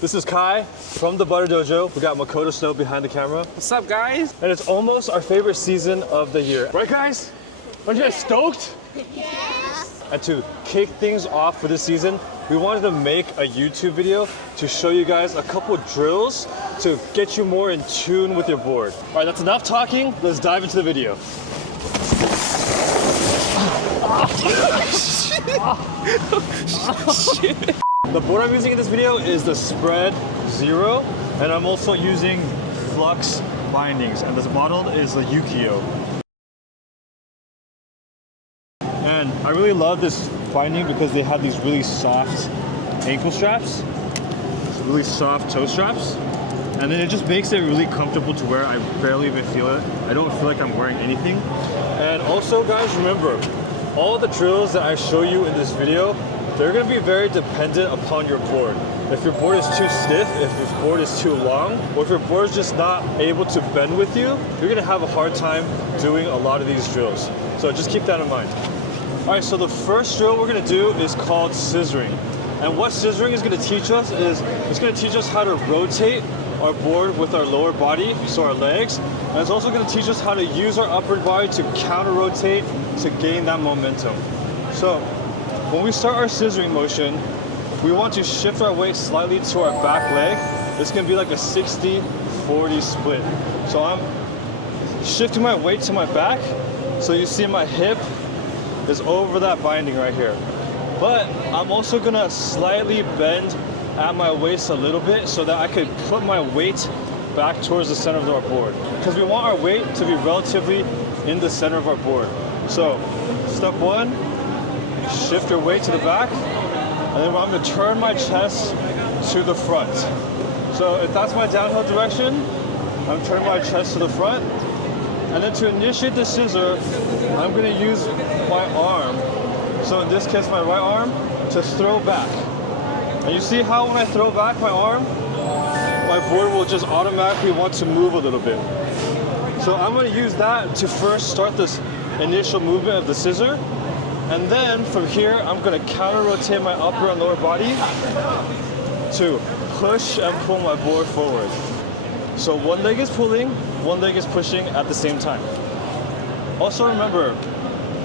This is Kai from the Butter Dojo. We got Makoto Snow behind the camera. What's up, guys? And it's almost our favorite season of the year. Right, guys? Aren't you guys stoked? Yes. And to kick things off for this season, we wanted to make a YouTube video to show you guys a couple drills to get you more in tune with your board. All right, that's enough talking. Let's dive into the video. The board I'm using in this video is the Spread Zero, and I'm also using Flux bindings, and this model is the UKIYO. And I really love this binding because they have these really soft ankle straps, really soft toe straps, and then it just makes it really comfortable to wear. I barely even feel it. I don't feel like I'm wearing anything. And also, guys, remember, all the drills that I show you in this video, they're going to be very dependent upon your board. If your board is too stiff, if your board is too long, or if your board is just not able to bend with you, you're going to have a hard time doing a lot of these drills. So just keep that in mind. All right, so the first drill we're going to do is called Scissoring. And what Scissoring is going to teach us is it's going to teach us how to rotate our board with our lower body, so our legs. And it's also going to teach us how to use our upper body to counter rotate to gain that momentum. So when we start our scissoring motion, we want to shift our weight slightly to our back leg. It's going to be like a 60-40 split. So I'm shifting my weight to my back. So you see my hip is over that binding right here. But I'm also going to slightly bend at my waist a little bit so that I could put my weight back towards the center of our board. Because we want our weight to be relatively in the center of our board. So step one, shift your weight to the back, and then I'm going to turn my chest to the front. So if that's my downhill direction, I'm turning my chest to the front. And then to initiate the scissor, I'm going to use my arm, so in this case my right arm, to throw back. And you see how when I throw back my arm, my board will just automatically want to move a little bit. So I'm going to use that to first start this initial movement of the scissor. And then from here, I'm going to counter rotate my upper and lower body to push and pull my board forward. So one leg is pulling, one leg is pushing at the same time. Also remember,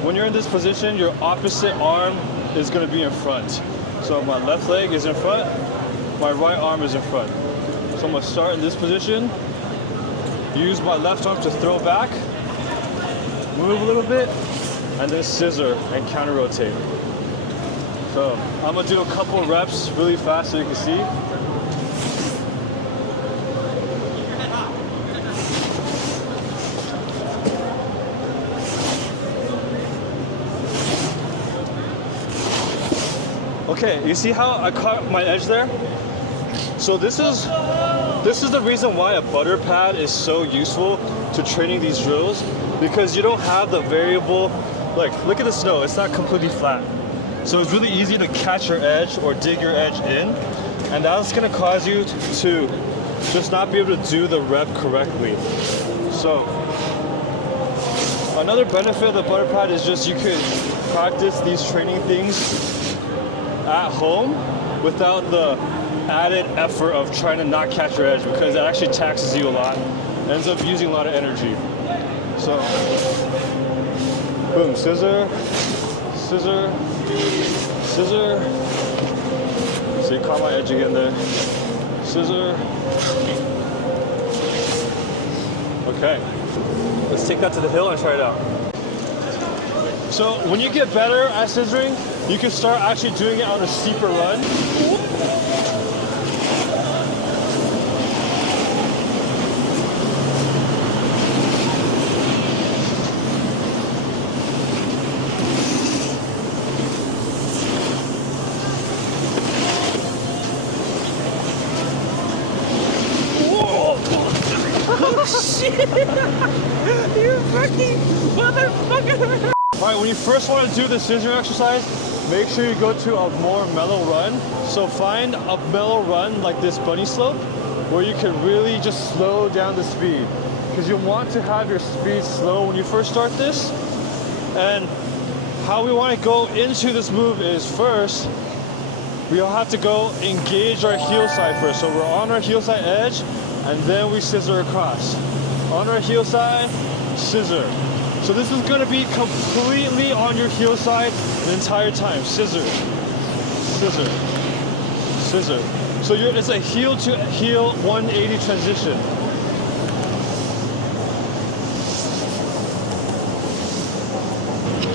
when you're in this position, your opposite arm is going to be in front. So my left leg is in front, my right arm is in front. So I'm going to start in this position, use my left arm to throw back, move a little bit, and then scissor and counter rotate. So I'm going to do a couple reps really fast so you can see. Okay, you see how I caught my edge there? So this is the reason why a butter pad is so useful to training these drills, because you don't have the variable, like look at the snow, it's not completely flat. So it's really easy to catch your edge or dig your edge in, and that's gonna cause you to just not be able to do the rep correctly. So another benefit of the butter pad is just you could practice these training things at home without the added effort of trying to not catch your edge, because it actually taxes you a lot. It ends up using a lot of energy. So, boom, scissor, scissor, scissor. So you caught my edge again there. Scissor. Okay, let's take that to the hill and try it out. So when you get better at scissoring, you can start actually doing it on a steeper run. Oh shit! You fucking motherfucker! Alright, when you first want to do the scissor exercise, make sure you go to a more mellow run. So find a mellow run like this bunny slope where you can really just slow down the speed, because you want to have your speed slow when you first start this. And how we want to go into this move is first, we all have to go engage our heel side first. So we're on our heel side edge, and then we scissor across. On our heel side, scissor. So this is gonna be completely on your heel side the entire time. Scissor, scissor, scissor. So it's a heel to heel 180 transition.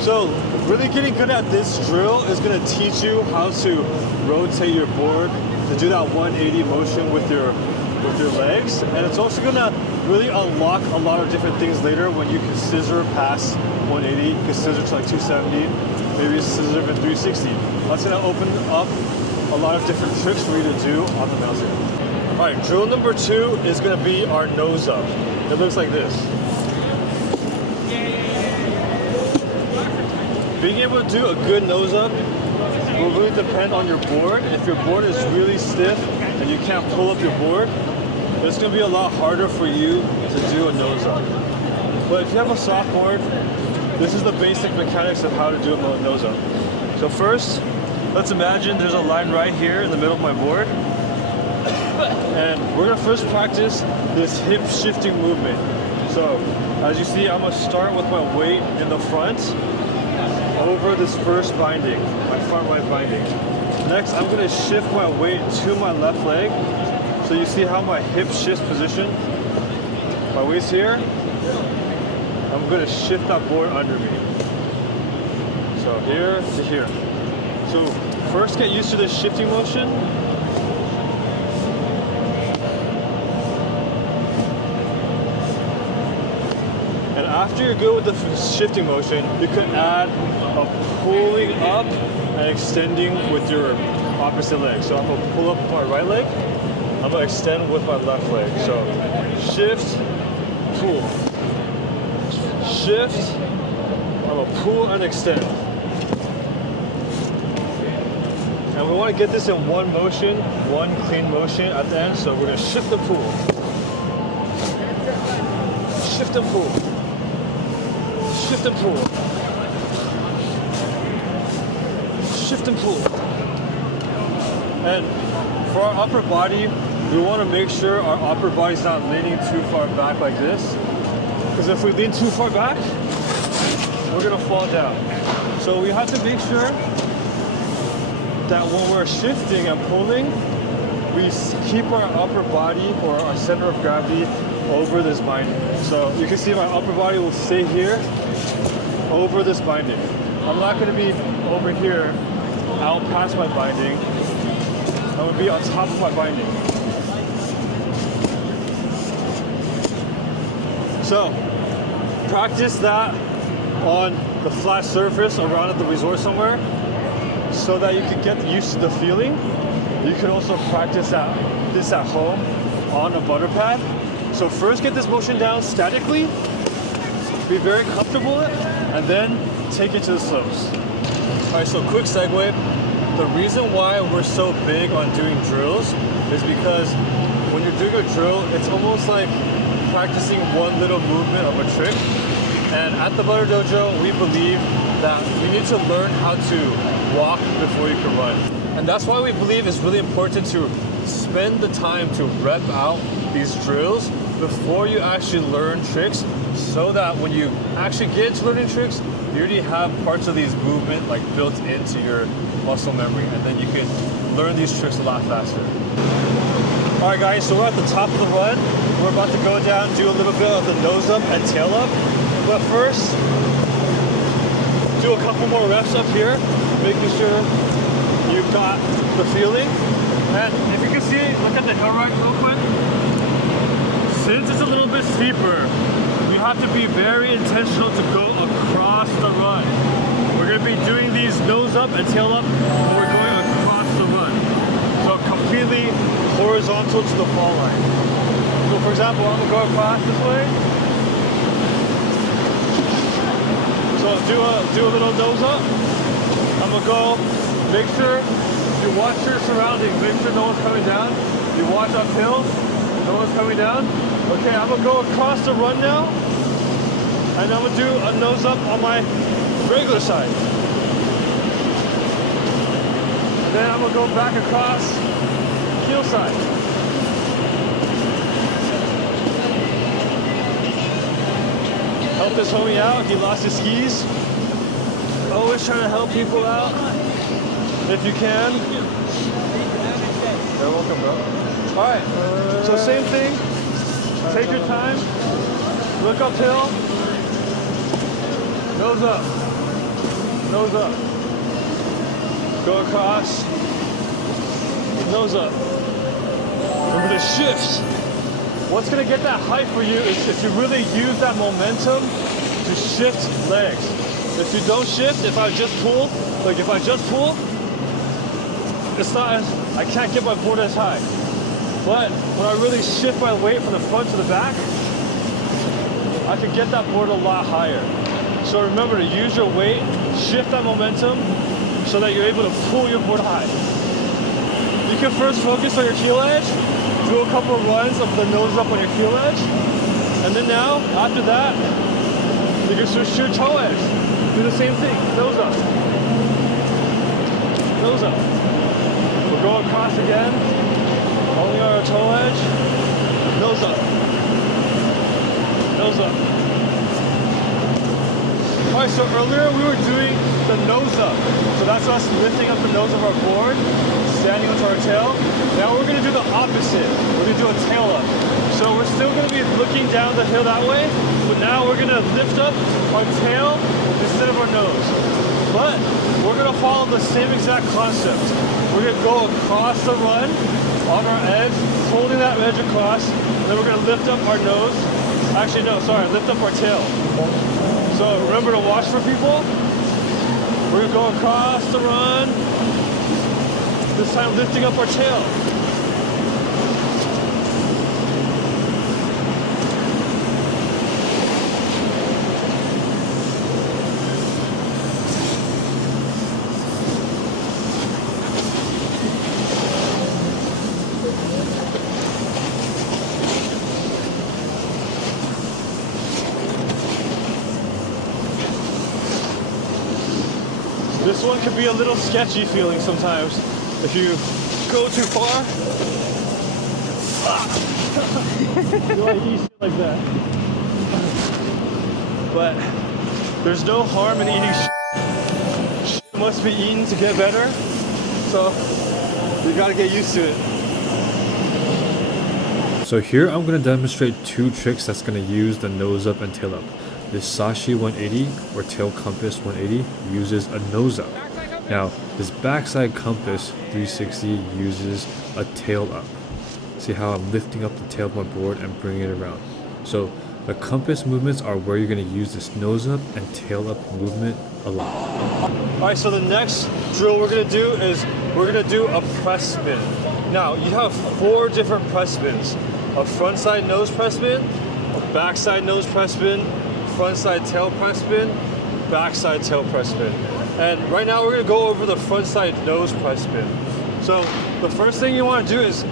So really getting good at this drill is gonna teach you how to rotate your board, to do that 180 motion with your legs. And it's also gonna really unlock a lot of different things later when you can scissor past 180, you can scissor to like 270, maybe scissor to 360. That's gonna open up a lot of different tricks for you to do on the mountain. All right, drill number 2 is gonna be our nose up. It looks like this. Being able to do a good nose up will really depend on your board. If your board is really stiff and you can't pull up your board, it's gonna be a lot harder for you to do a nose up. But if you have a soft board, this is the basic mechanics of how to do a nose up. So first, let's imagine there's a line right here in the middle of my board. And we're gonna first practice this hip shifting movement. So as you see, I'm gonna start with my weight in the front over this first binding, my front right binding. Next, I'm gonna shift my weight to my left leg. So you see how my hip shifts position? My weight's here. I'm gonna shift that board under me. So here to here. So first get used to this shifting motion. And after you're good with the shifting motion, you can add a pulling up and extending with your opposite leg. So I'm gonna pull up my right leg. I'm gonna extend with my left leg. So shift, pull. Shift, I'm gonna pull and extend. And we wanna get this in one motion, one clean motion at the end. So we're gonna shift and pull. Shift and pull. Shift and pull. Shift and pull. And for our upper body, we want to make sure our upper body's not leaning too far back like this. Because if we lean too far back, we're going to fall down. So we have to make sure that when we're shifting and pulling, we keep our upper body or our center of gravity over this binding. So you can see my upper body will stay here over this binding. I'm not going to be over here out past my binding. I'm going to be on top of my binding. So practice that on the flat surface around at the resort somewhere so that you can get used to the feeling. You can also practice this at home on a butter pad. So first get this motion down statically, be very comfortable with it, and then take it to the slopes. All right, so quick segue. The reason why we're so big on doing drills is because when you're doing a drill, it's almost like practicing one little movement of a trick. And at the Butter Dojo, we believe that you need to learn how to walk before you can run. And that's why we believe it's really important to spend the time to rep out these drills before you actually learn tricks, so that when you actually get into learning tricks, you already have parts of these movement like built into your muscle memory, and then you can learn these tricks a lot faster. All right guys, so we're at the top of the run. We're about to go down, do a little bit of the nose up and tail up. But first, do a couple more reps up here, making sure you've got the feeling. And if you can see, look at the hill ride real quick. Since it's a little bit steeper, we have to be very intentional to go across the run. We're gonna be doing these nose up and tail up, and we're going across the run. So completely horizontal to the fall line. So for example, I'm gonna go across this way. So do a little nose up. I'm gonna go, make sure you watch your surroundings, make sure no one's coming down. You watch uphill, no one's coming down. Okay, I'm gonna go across the run now, and I'm gonna do a nose up on my regular side. And then I'm gonna go back across heel side. Help this homie out, he lost his skis. Always trying to help people out if you can. You're welcome, bro. All right, so same thing. Take your time. Look uphill. Nose up. Nose up. Go across. Nose up. Remember the shifts. What's gonna get that height for you is if you really use that momentum to shift legs. If you don't shift, if I just pull, it's not, I can't get my board as high. But when I really shift my weight from the front to the back, I can get that board a lot higher. So remember to use your weight, shift that momentum so that you're able to pull your board high. You can first focus on your heel edge, do a couple of runs of the nose up on your heel edge, and then now, after that, you can switch to your toe edge. Do the same thing, nose up. Nose up. We'll go across again, only on our toe edge, nose up. Nose up. All right, so earlier we were doing the nose up. So that's us lifting up the nose of our board, standing onto our tail. Now we're gonna do the opposite. We're gonna do a tail up. So we're still gonna be looking down the hill that way, but now we're gonna lift up our tail instead of our nose. But we're gonna follow the same exact concept. We're gonna go across the run on our edge, holding that edge across, and then we're gonna lift up our nose. Actually, no, sorry, lift up our tail. So remember to watch for people. We're gonna go across the run, this time lifting up our tail. This one can be a little sketchy feeling sometimes if you go too far. You like easy like that. But there's no harm in eating shit. Shit must be eaten to get better. So you gotta get used to it. So here I'm gonna demonstrate two tricks that's gonna use the nose up and tail up. This Sashi 180 or tail compass 180 uses a nose up. Now this backside compass 360 uses a tail up. See how I'm lifting up the tail of my board and bringing it around. So the compass movements are where you're going to use this nose up and tail up movement a lot. Alright, so the next drill we're going to do is we're going to do a press spin. Now you have 4 different press spins. A frontside nose press spin, a backside nose press spin, frontside tail press spin, backside tail press spin. And right now we're gonna go over the frontside nose press spin. So the first thing you wanna do is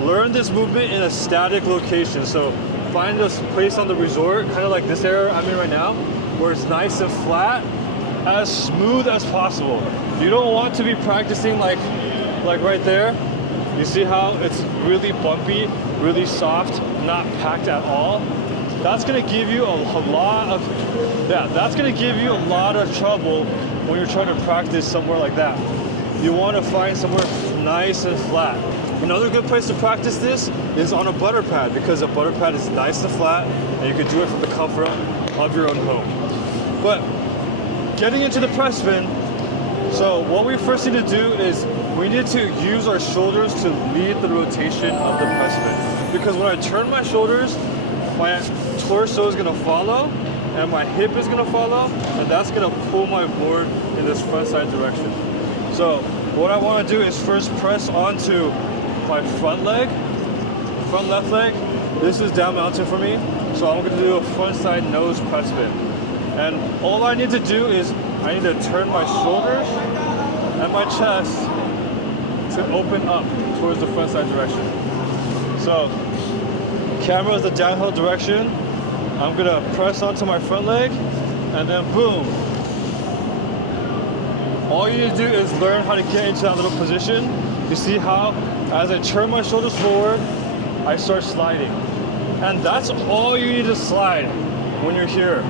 learn this movement in a static location. So find a place on the resort, kind of like this area I'm in right now, where it's nice and flat, as smooth as possible. You don't want to be practicing like right there. You see how it's really bumpy, really soft, not packed at all? That's gonna give you a lot of trouble when you're trying to practice somewhere like that. You want to find somewhere nice and flat. Another good place to practice this is on a butter pad, because a butter pad is nice and flat and you can do it from the comfort of your own home. But getting into the press spin, so what we first need to do is we need to use our shoulders to lead the rotation of the press spin. Because when I turn my shoulders, my torso is gonna follow and my hip is gonna follow, and that's gonna pull my board in this front side direction. So what I wanna do is first press onto my front leg, front left leg. This is down mountain for me. So I'm gonna do a front side nose press spin. And all I need to do is I need to turn my shoulders and my chest to open up towards the front side direction. So camera is the downhill direction. I'm gonna press onto my front leg and then boom. all you need to do is learn how to get into that little position. You see how, as I turn my shoulders forward, I start sliding. And that's all you need to slide when you're here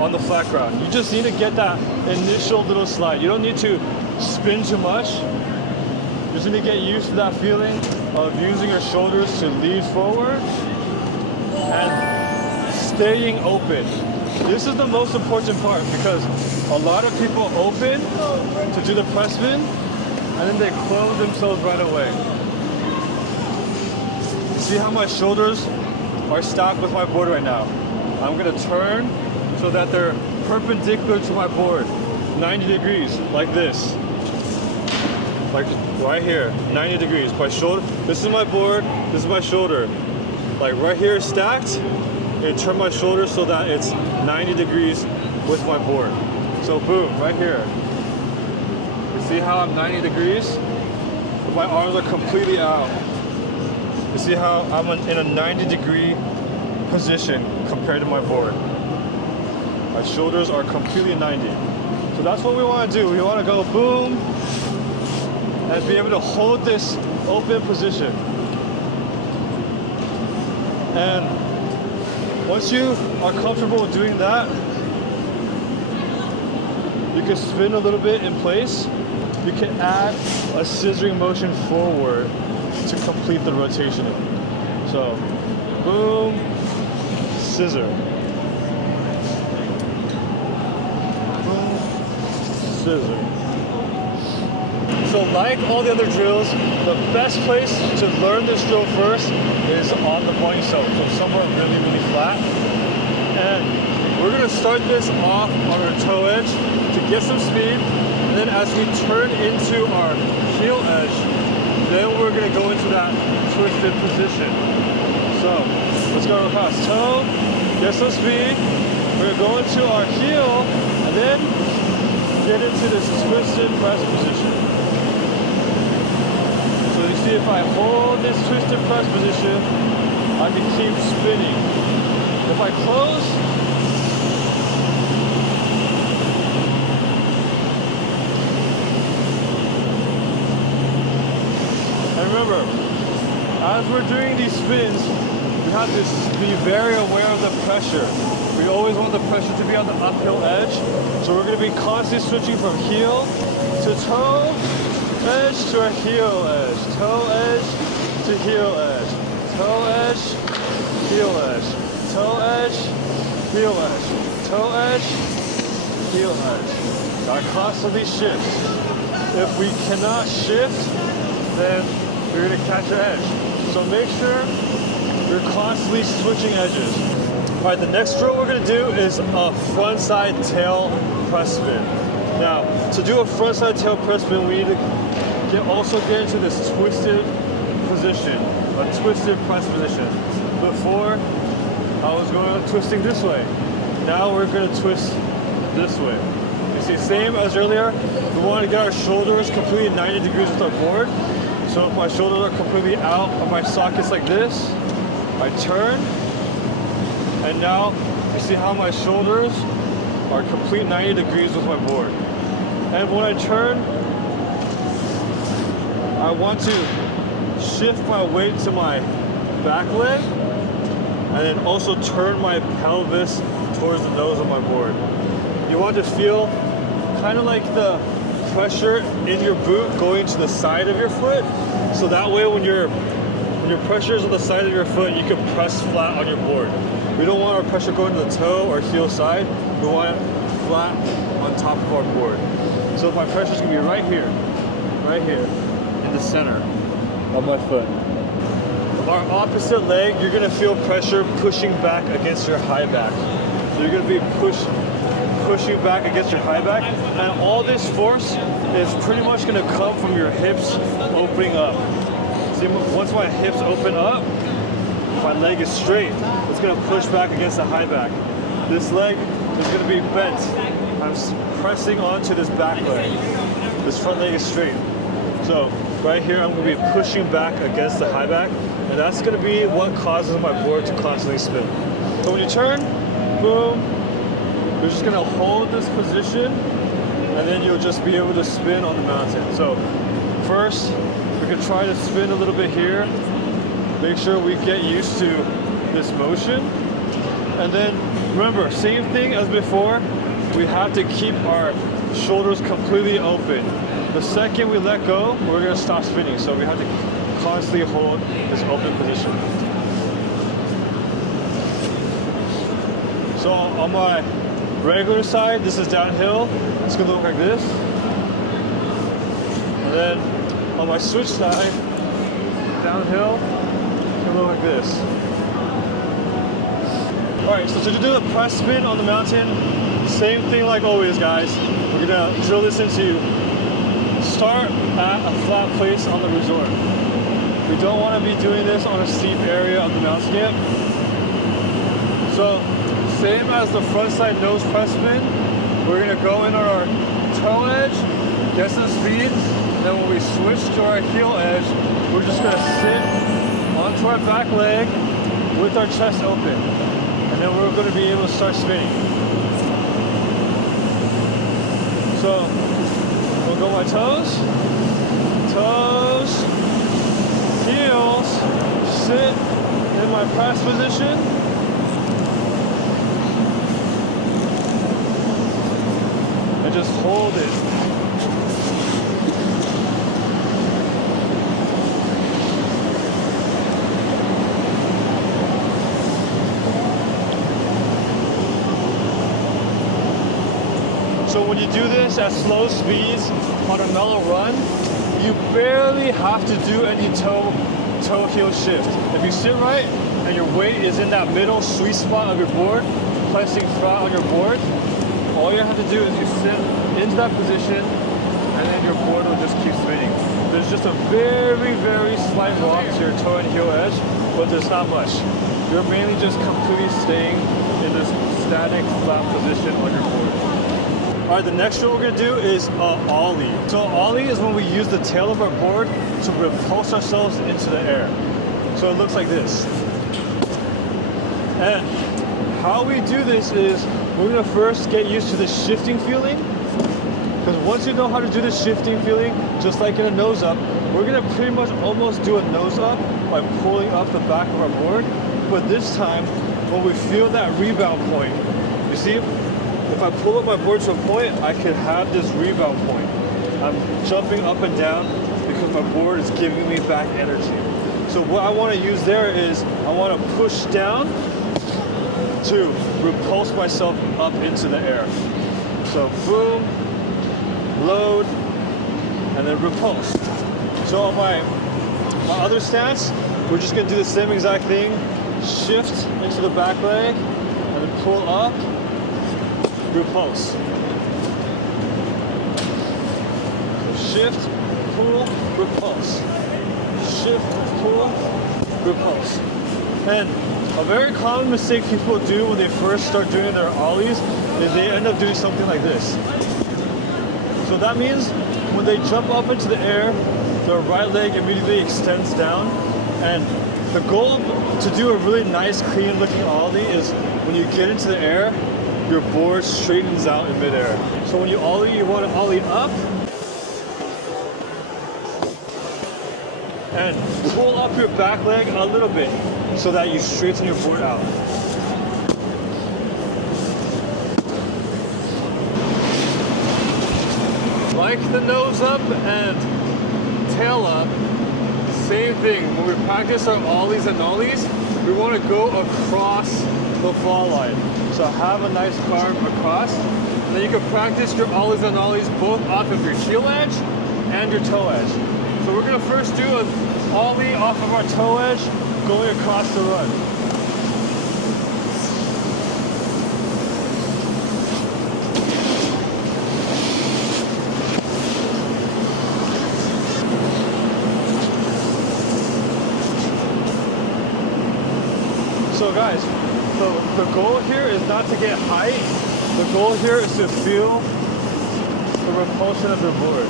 on the flat ground. You just need to get that initial little slide. You don't need to spin too much. You just need to get used to that feeling of using your shoulders to lead forward and staying open. This is the most important part because a lot of people open to do the press spin and then they close themselves right away. See how my shoulders are stacked with my board right now? I'm gonna turn so that they're perpendicular to my board, 90 degrees, like this. Like right here, 90 degrees. My shoulder, this is my board, this is my shoulder. Like right here is stacked, and turn my shoulder so that it's 90 degrees with my board. So boom, right here. You see how I'm 90 degrees? My arms are completely out. You see how I'm in a 90 degree position compared to my board. My shoulders are completely 90. So that's what we want to do. We want to go boom and be able to hold this open position. And once you are comfortable with doing that, you can spin a little bit in place. You can add a scissoring motion forward to complete the rotation. So, boom, scissor. Boom, scissor. So like all the other drills, the best place to learn this drill first is on the bunny slope, so somewhere really, really flat. And we're gonna start this off on our toe edge to get some speed, and then as we turn into our heel edge, then we're gonna go into that twisted position. So let's go across toe, get some speed. We're gonna go into our heel, and then get into this twisted press position. So you see, if I hold this twisted press position, I can keep spinning. If I close, and remember, as we're doing these spins, we have to be very aware of the pressure. We always want the pressure to be on the uphill edge. So we're going to be constantly switching from heel to toe edge to a heel edge, toe edge to heel edge, toe edge, heel edge, toe edge, heel edge, toe edge, heel edge. Gotta constantly shift. If we cannot shift, then we're gonna catch our edge. So make sure you're constantly switching edges. All right, the next drill we're gonna do is a frontside tail press spin. Now, to do a frontside tail press spin, we need to also get into this twisted position, a twisted press position. Before, I was twisting this way. Now we're gonna twist this way. You see, same as earlier, we want to get our shoulders completely 90 degrees with our board. So if my shoulders are completely out of my sockets like this, I turn, and now you see how my shoulders are complete 90 degrees with my board. And when I turn, I want to shift my weight to my back leg and then also turn my pelvis towards the nose of my board. You want to feel kind of like the pressure in your boot going to the side of your foot. So that way when your pressure is on the side of your foot, you can press flat on your board. We don't want our pressure going to the toe or heel side. We want it flat on top of our board. So my pressure is going to be right here, in the center of my foot. Our opposite leg, you're gonna feel pressure pushing back against your high back. So you're gonna be pushing back against your high back, and all this force is pretty much gonna come from your hips opening up. See, once my hips open up, my leg is straight. It's gonna push back against the high back. This leg is gonna be bent. I'm pressing onto this back leg. This front leg is straight. So right here, I'm gonna be pushing back against the high back, and that's gonna be what causes my board to constantly spin. So when you turn, boom, you're just gonna hold this position, and then you'll just be able to spin on the mountain. So first, we can try to spin a little bit here. Make sure we get used to this motion. And then remember, same thing as before, we have to keep our shoulders completely open. The second we let go, we're gonna stop spinning. So we have to constantly hold this open position. So on my regular side, this is downhill. It's gonna look like this. And then on my switch side, downhill, it's gonna look like this. All right, so to do the press spin on the mountain, same thing like always, guys. We're gonna drill this into start at a flat place on the resort. We don't want to be doing this on a steep area of the mountain yet. So same as the front side nose press spin, we're gonna go in on our toe edge, get some speed, and then when we switch to our heel edge, we're just gonna sit onto our back leg with our chest open. And then we're gonna be able to start spinning. So we'll go my toes, heels, sit in my press position. And just hold it. So when you do this at slow speeds on a mellow run, you barely have to do any toe-heel shift. If you sit right and your weight is in that middle sweet spot of your board, placing flat on your board, all you have to do is you sit into that position and then your board will just keep spinning. There's just a very, very slight rock to your toe and heel edge, but there's not much. You're mainly just completely staying in this static flat position on your board. All right, the next drill we're gonna do is Ollie. So Ollie is when we use the tail of our board to repulse ourselves into the air. So it looks like this. And how we do this is we're gonna first get used to the shifting feeling. Because once you know how to do the shifting feeling, just like in a nose up, we're gonna pretty much almost do a nose up by pulling up the back of our board. But this time, when we feel that rebound point, you see, if I pull up my board to a point, I could have this rebound point. I'm jumping up and down because my board is giving me back energy. So what I want to use there is I want to push down to repulse myself up into the air. So boom, load, and then repulse. So on my other stance, we're just going to do the same exact thing. Shift into the back leg, and then pull up, repulse. So shift, pull, repulse. Shift, pull, repulse. And a very common mistake people do when they first start doing their ollies is they end up doing something like this. So that means when they jump up into the air, their right leg immediately extends down. And the goal to do a really nice, clean looking ollie is when you get into the air, your board straightens out in midair. So when you ollie, you want to ollie up and pull up your back leg a little bit so that you straighten your board out. Like the nose up and tail up, same thing. When we practice our ollies and nollies, we want to go across the fall line. So have a nice carve across. And then you can practice your ollies and nollies both off of your heel edge and your toe edge. So we're going to first do an ollie off of our toe edge, going across the run. So guys, the goal here is not to get height. The goal here is to feel the repulsion of your board.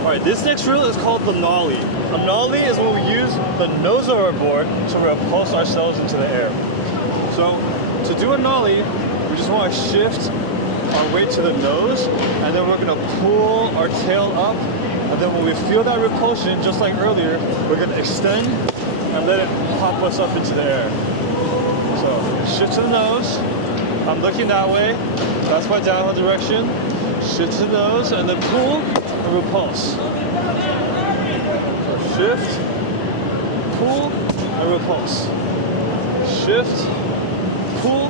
All right, this next drill is called the nollie. A nollie is when we use the nose of our board to repulse ourselves into the air. So to do a nollie, we just want to shift our weight to the nose, and then we're gonna pull our tail up, and then when we feel that repulsion, just like earlier, we're gonna extend and let it pop us up into the air. So shift to the nose, I'm looking that way, that's my downward direction, shift to the nose, and then pull and repulse. So shift, pull, and repulse. Shift, pull,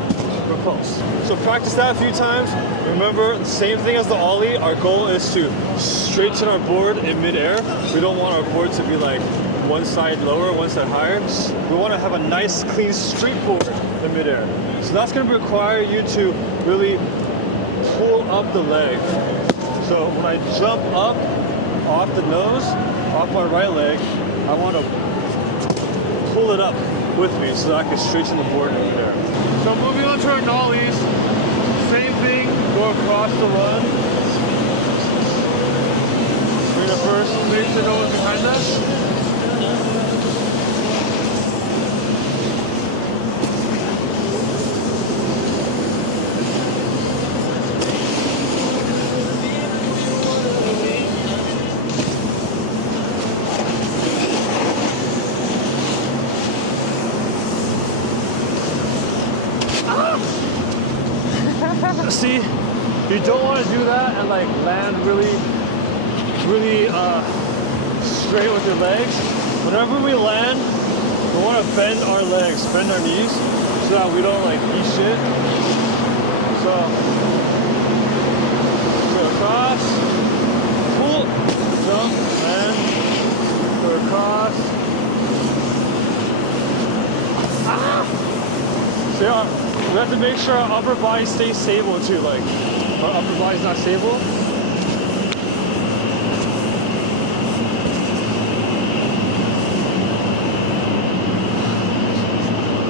repulse. So practice that a few times. Remember, the same thing as the Ollie, our goal is to straighten our board in midair. We don't want our board to be like one side lower, one side higher. We want to have a nice, clean street board in midair. So that's going to require you to really pull up the leg. So when I jump up off the nose, off my right leg, I want to pull it up with me so that I can straighten the board over there. So moving on to our nollies, same thing, go across the run. We're gonna first face the nose behind us. See, you don't want to do that and like land really straight with your legs. Whenever we land, we want to bend our legs, bend our knees, so that we don't like eat shit. So, go across, pull, jump, land, go across. See, we have to make sure our upper body stays stable too, like our upper body's not stable.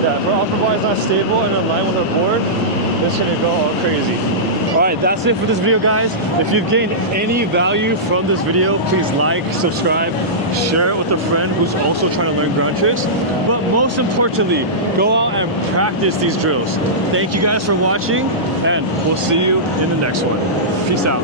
Yeah, if our upper body's not stable and in line with our board, it's gonna go all crazy. Alright, that's it for this video, guys. If you've gained any value from this video, please like, subscribe, share it with a friend who's also trying to learn ground tricks. But most importantly, go out and practice these drills. Thank you guys for watching, and we'll see you in the next one. Peace out.